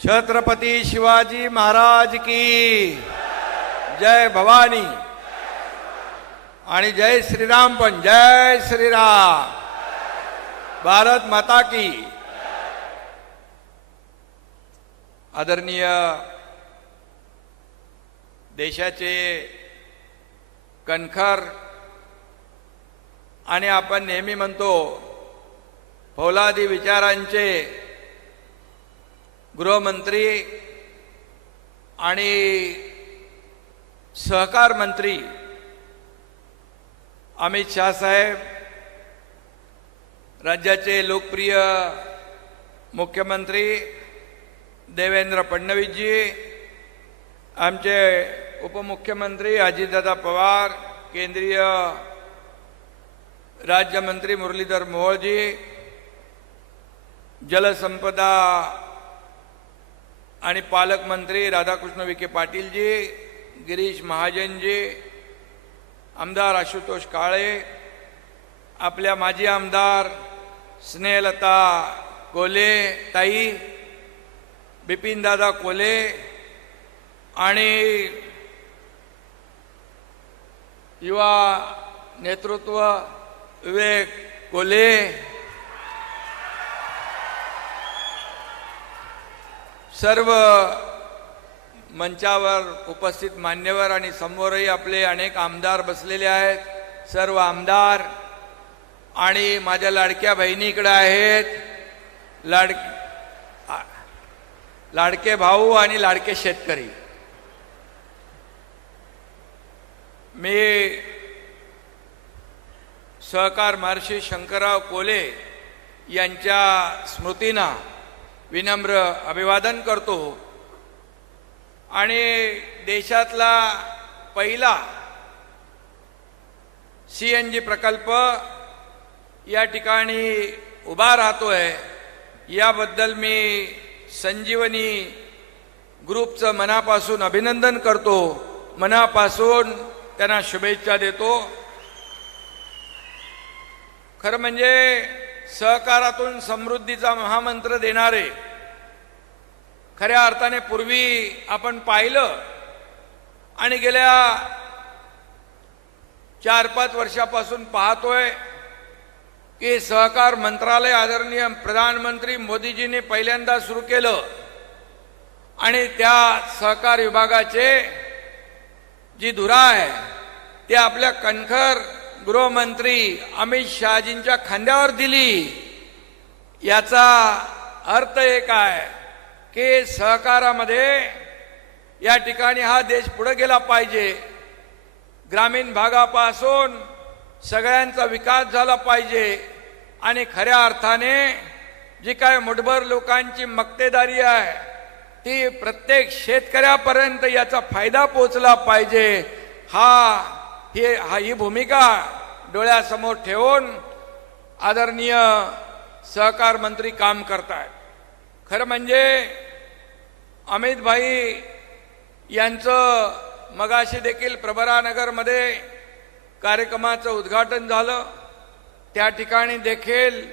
छत्रपती शिवाजी महाराज की जय भवानी आणि जय श्रीराम पण जय श्रीराम। भारत माता की। आदरणीय देशाचे कणखर आणि आपण नेहमी म्हणतो फौलादी विचारांचे गृहमंत्री आणि सहकार मंत्री अमित शाह साहेब, राज्याचे लोकप्रिय मुख्यमंत्री देवेंद्र फडणवीस जी, आमचे उपमुख्यमंत्री अजितदादा पवार, केंद्रीय राज्यमंत्री मुरलीधर मोहोळ जी, जलसंपदा आणि पालकमंत्री राधाकृष्ण विखे पाटील जी, गिरीश महाजन जी, आमदार आशुतोष काळे, आपल्या माजी आमदार स्नेहलता कोले ताई, बिपिनदादा कोले आणि युवा नेतृत्व विवेक कोले, सर्व मंचावर उपस्थित मान्यवर आणि समोरही आपले अनेक आमदार बसलेले आहेत, सर्व आमदार आणि माझ्या लाडक्या बहिणी इकडे आहेत, लाडके भाऊ आणि लाडके शेतकरी। मी सहकार महर्षी शंकरराव कोले यांच्या स्मृतींना विनम्र अभिवादन करतो आणि देशातला पहिला CNG प्रकल्प या ठिकाणी उभा राहतोय याबद्दल मी संजीवनी ग्रुपचं मनापासून अभिनंदन करतो, मनापासून त्यांना शुभेच्छा देतो। खरं म्हणजे सहकारातून समृद्धीचा महामंत्र देणारे खऱ्या अर्थाने पूर्वी आपण पाहिलं आणि गेल्या 4-5 वर्षापासून पाहतोय की सहकार मंत्रालय आदरणीय प्रधानमंत्री मोदीजींनी पहिल्यांदा सुरू केलं आणि त्या सहकार विभागाचे जी धुरा आहे ते आपल्या कणखर गृहमंत्री अमित शहाजींच्या खांद्यावर दिली। याचा अर्थ एक आहे की सहकारामध्ये या ठिकाणी हा देश पुढे गेला पाहिजे, ग्रामीण भागापासून सगळ्यांचा विकास झाला पाहिजे आणि खऱ्या अर्थाने जी काय मुठभर लोकांची मक्तेदारी आहे ती प्रत्येक शेतकऱ्यापर्यंत याचा फायदा पोहोचला पाहिजे। ही भूमिका डोळ्यासमोर ठेवून आदरणीय सहकार मंत्री काम करतात। खरं म्हणजे अमित भाई यांचं मगाशी देखील प्रवरानगरमध्ये कार्यक्रमाचं उद्घाटन झालं, त्या ठिकाणी देखील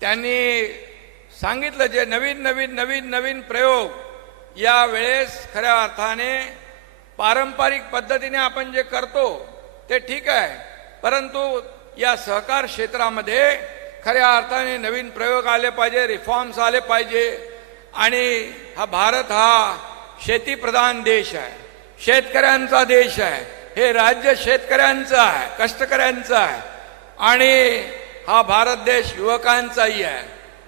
त्यांनी सांगितलं जे नवीन प्रयोग या वेळेस खऱ्या अर्थाने पारंपरिक पद्धतीने आपण जे करतो ते ठीक आहे, परंतु या सहकार क्षेत्रामध्ये खऱ्या अर्थाने नवीन प्रयोग आले पाहिजे, रिफॉर्म्स आले पाहिजे। आणि भारत हा शेतीप्रधान देश आहे, शेतकऱ्यांचा देश आहे, हे राज्य शेतकऱ्यांचं आहे, कष्टकऱ्यांचं आहे आणि हा भारत देश युवकांचाही आहे।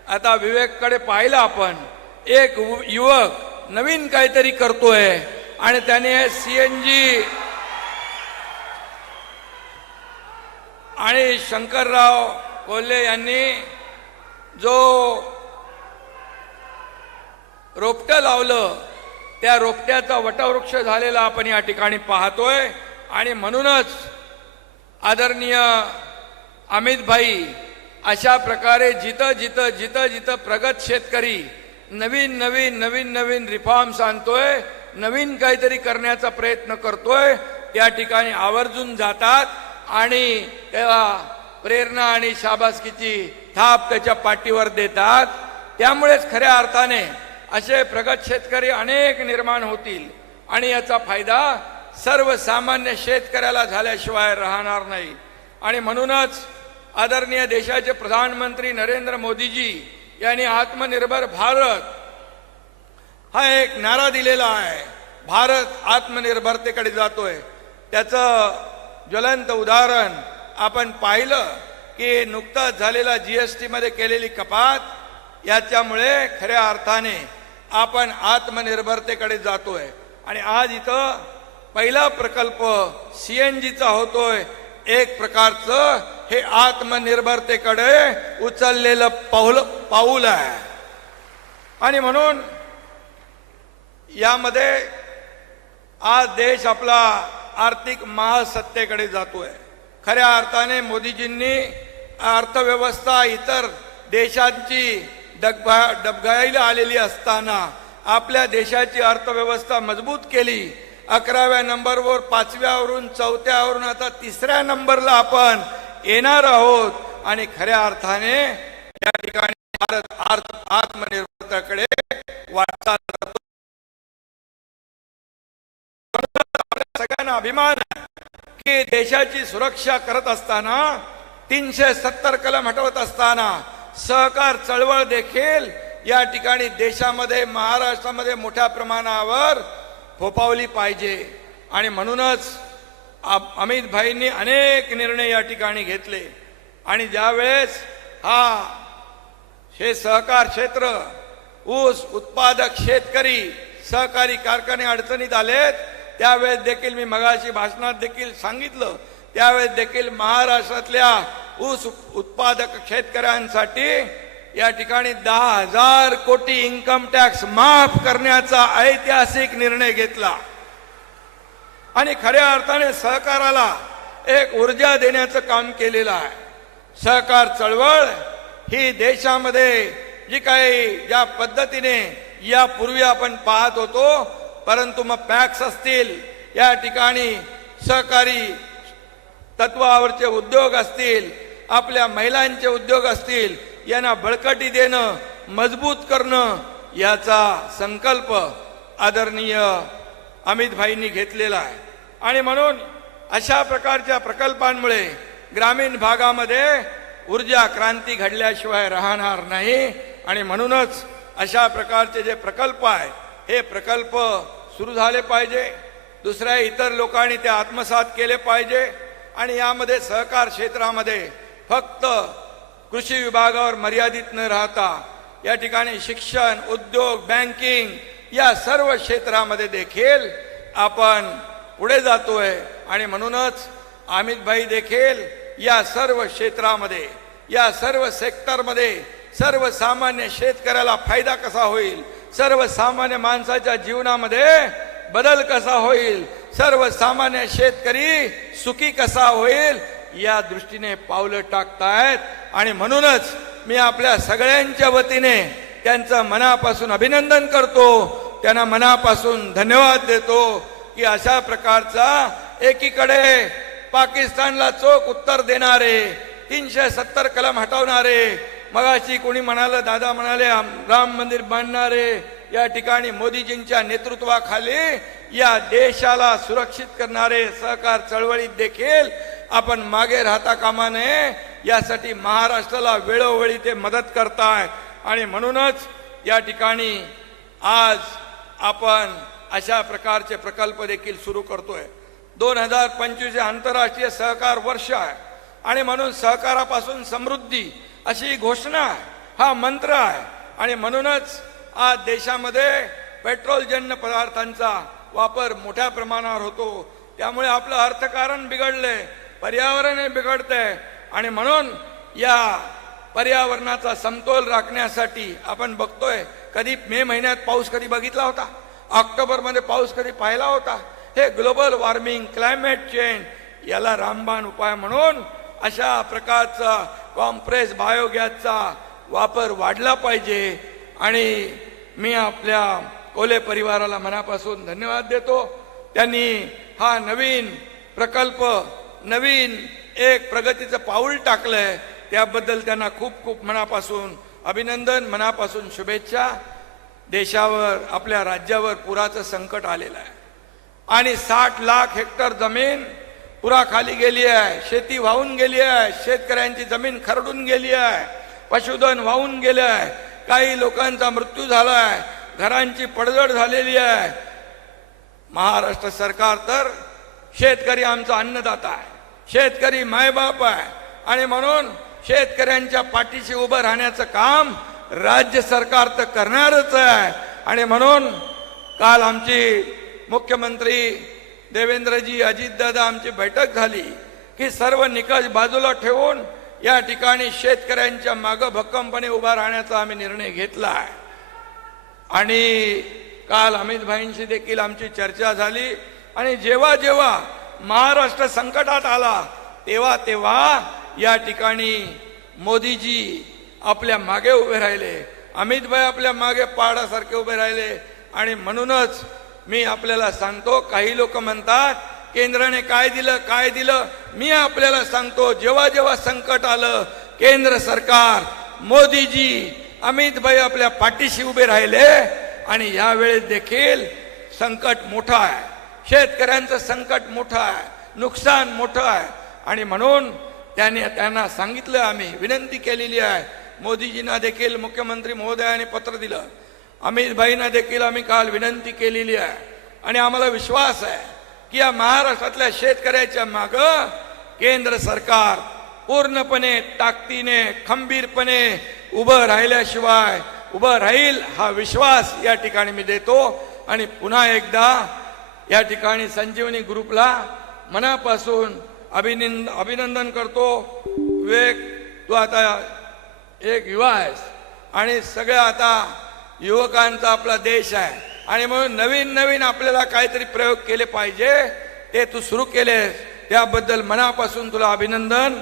आता विवेककडे पाहिलं आपण, एक युवक नवीन काहीतरी करतोय आणि त्याने CNG आणि शंकरराव कोल्हे यांनी जो रोपटं लावलं त्या रोपट्याचा वटवृक्ष झालेला आपण या ठिकाणी पाहतोय। आणि म्हणूनच आदरणीय अमित भाई अशा प्रकारे जिथं प्रगत शेतकरी नवीन रिफॉर्म्स आणतोय, नवीन काहीतरी करण्याचा प्रयत्न करतोय, त्या ठिकाणी आवर्जून जातात आणि त्याला प्रेरणा आणि शाबासकीची थाप त्याच्या पाठीवर देतात। त्यामुळेच खऱ्या अर्थाने असे प्रगत शेतकरी अनेक निर्माण होतील आणि याचा फायदा सर्वसामान्य शेतकऱ्याला झाल्याशिवाय राहणार नाही. आणि म्हणूनच आदरणीय देशाचे प्रधानमंत्री नरेंद्र मोदीजी यांनी आत्मनिर्भर भारत हा एक नारा दिलेला आहे. भारत आत्मनिर्भरतेकडे जातोय. त्याचं ज्वलंत उदाहरण आपण पाहिलं की नुकताच झालेला जीएसटी मध्ये केलेली कपात, याच्यामुळे खऱ्या अर्थाने आपण आत्मनिर्भरतेकडे जातोय. आणि आज इथं पहिला प्रकल्प सीएनजीचा होतोय. एक प्रकारचं हे आत्मनिर्भरतेकडे उचललेलं पाऊल आहे. आणि म्हणून यामध्ये आज देश आपला आर्थिक महासत्तेकडे जातोय. खऱ्या अर्थाने मोदीजींनी अर्थव्यवस्था इतर देशांची डबघाईला आलेली असताना आपल्या देशाची अर्थव्यवस्था मजबूत केली. 11व्या नंबरवर 5व्यावरून 4थ्यावरून आता 3ऱ्या नंबरला आपण येणार आहोत. आणि खऱ्या अर्थाने या ठिकाणी भारत आत्मनिर्भरतेकडे वाटचाल करतो. सगळ्यांना अभिमान आहे की देशाची सुरक्षा करत असताना 370 कलम हटवत असताना सहकार चळवळ देखील या ठिकाणी देशामध्ये महाराष्ट्रामध्ये मोठ्या प्रमाणावर फोफावली पाहिजे. आणि म्हणूनच अमित भाईंनी अनेक निर्णय या ठिकाणी घेतले. आणि ज्यावेळेस हे सहकार क्षेत्र, ऊस उत्पादक शेतकरी, सहकारी कारखाने अडचणीत आलेत, त्यावेळेस देखील मी मगाशी भाषणात देखील सांगितलं, त्यावेळेस देखील महाराष्ट्रातल्या ऊस उत्पादक शेतकऱ्यांसाठी या ठिकाणी 10,000 कोटी इन्कम टॅक्स माफ करण्याचा ऐतिहासिक निर्णय घेतला. आणि खऱ्या अर्थाने सहकाराला एक ऊर्जा देण्याचं काम केलेलं आहे. सहकार चळवळ ही देशामध्ये जी काही ज्या पद्धतीने यापूर्वी आपण पाहत होतो, परंतु मग पॅक्स असतील, या ठिकाणी सहकारी तत्वावरचे उद्योग असतील, आपल्या महिलांचे उद्योग असतील, यांना बळकटी देणं, मजबूत करणं, याचा संकल्प आदरणीय अमित भाईंनी घेतलेला आहे. आणि म्हणून अशा प्रकारच्या प्रकल्पांमुळे ग्रामीण भागामध्ये ऊर्जा क्रांती घडल्याशिवाय राहणार नाही. आणि म्हणूनच अशा प्रकारचे जे प्रकल्प आहेत, हे प्रकल्प सुरू झाले पाहिजे. दुसऱ्या इतर लोकांनी ते आत्मसात केले पाहिजे. आणि यामध्ये सहकार क्षेत्रामध्ये फक्त कृषी विभागावर मर्यादित न राहता या ठिकाणी शिक्षण, उद्योग, बँकिंग या सर्व क्षेत्रामध्ये देखील आपण पुढे जातोय. आणि म्हणूनच अमित भाई देखील या सर्व क्षेत्रामध्ये, या सर्व सेक्टरमध्ये सर्वसामान्य शेतकऱ्याला फायदा कसा होईल, सर्वसामान्य माणसाच्या जीवनामध्ये बदल कसा होईल, सर्वसामान्य शेतकरी सुखी कसा होईल, या दृष्टीने पावलं टाकतायत. आणि म्हणूनच मी आपल्या सगळ्यांच्या वतीने त्यांचं मनापासून अभिनंदन करतो, त्यांना मनापासून धन्यवाद देतो की अशा प्रकारचा एकीकडे पाकिस्तानला चोख उत्तर देणारे, 370 कलम हटवणारे, मगाशी कोणी म्हणालं, दादा म्हणाले राम मंदिर बांधणारे, या ठिकाणी मोदीजींच्या नेतृत्वाखाली या देशाला सुरक्षित करणारे सहकार चळवळीत देखील आपण मागे राहता कामा नये, यासाठी महाराष्ट्राला वेळोवेळी ते मदत करतायत. आणि म्हणूनच या ठिकाणी आज आपण अशा प्रकारचे प्रकल्प देखील सुरू करतोय. 2025 हे आंतरराष्ट्रीय सहकार वर्ष आहे. आणि म्हणून सहकारापासून समृद्धी अशी घोषणा आहे, हा मंत्र आहे. आणि म्हणूनच आज देशामध्ये पेट्रोलजन्य पदार्थांचा वापर मोठ्या प्रमाणावर होतो. त्यामुळे आपलं अर्थकारण बिघडले, पर्यावरण बिघडतंय. आणि म्हणून या पर्यावरणाचा समतोल राखण्यासाठी आपण बघतोय, कधी मे महिन्यात पाऊस कधी बघितला होता, ऑक्टोबर मध्ये पाऊस कधी पाहिला होता. हे ग्लोबल वॉर्मिंग, क्लायमेट चेंज याला रामबाण उपाय म्हणून अशा प्रकारचा कॉम्प्रेस बायोगॅसचा वापर वाढला पाहिजे. आणि मी आपल्या कोले परिवाराला मनापासून धन्यवाद देतो. त्यांनी हा नवीन प्रकल्प, नवीन एक प्रगतीचं पाऊल टाकलंय, त्याबद्दल त्यांना खूप खूप मनापासून अभिनंदन, मनापासून शुभेच्छा. देशावर आपल्या राज्यावर पुराचं संकट आलेलं आहे आणि 60 लाख हेक्टर जमीन पुराखाली गेली आहे, शेती वाहून गेली आहे, शेतकऱ्यांची जमीन खरडून गेली आहे, पशुधन वाहून गेले आहे, काही लोकांचा मृत्यू झाला आहे, घरांची पडझड झालेली आहे. महाराष्ट्र सरकार तर शेतकरी आमचा अन्नदाता आहे, शेतकरी मायबाप आहे आणि म्हणून शेतकऱ्यांच्या पाठीशी उभं राहण्याचं काम राज्य सरकार तर करणारच आहे. आणि म्हणून काल आमची मुख्यमंत्री देवेंद्रजी अजितदादा आमची बैठक झाली की सर्व निकष बाजूला ठेवून या ठिकाणी शेतकऱ्यांच्या मागं भक्कमपणे उभा राहण्याचा आम्ही निर्णय घेतला आहे. आणि काल अमित भाईंशी देखील आमची चर्चा झाली आणि जेव्हा जेव्हा महाराष्ट्र संकटात आला तेव्हा तेव्हा या ठिकाणी मोदीजी आपल्या मागे उभे राहिले, अमित भाई आपल्या मागे पहाडासारखे उभे राहिले. आणि म्हणूनच मी आपल्याला सांगतो, काही लोक म्हणतात केंद्राने काय दिलं. मी आपल्याला सांगतो, जेव्हा जेव्हा संकट आलं केंद्र सरकार, मोदीजी, अमित भाई आपल्या पाठीशी उभे राहिले. आणि यावेळेस देखील संकट मोठं आहे, शेतकऱ्यांचं संकट मोठं आहे, नुकसान मोठं आहे. आणि म्हणून त्यांना सांगितलं, आम्ही विनंती केलेली आहे, मोदीजींना देखील मुख्यमंत्री महोदयाने पत्र दिलं, अमित भाईंना देखील आम्ही काल विनंती केलेली आहे. आणि आम्हाला विश्वास आहे की या महाराष्ट्रातल्या शेतकऱ्याच्या मागं केंद्र सरकार पूर्णपणे ताकदीने खंबीरपणे उभं राहिल्याशिवाय उभं राहील, हा विश्वास या ठिकाणी मी देतो. आणि पुन्हा एकदा या ठिकाणी संजीवनी ग्रुपला मनापासून अभिनंदन करतो. विवेक, तू आता एक युवा आहेस आणि सगळ्या आता युवकांचा आपला देश आहे आणि म्हणून नवीन नवीन आपल्याला काहीतरी प्रयोग केले पाहिजे, ते तू सुरू केलेस त्याबद्दल मनापासून तुला अभिनंदन.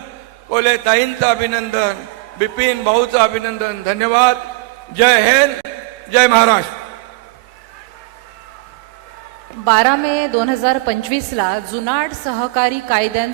कोले ताईंचं अभिनंदन, बिपिन भाऊचं अभिनंदन. धन्यवाद. जय हिंद, जय महाराष्ट्र. 12 मे 2025 ला जुनाट सहकारी कायद्यांचा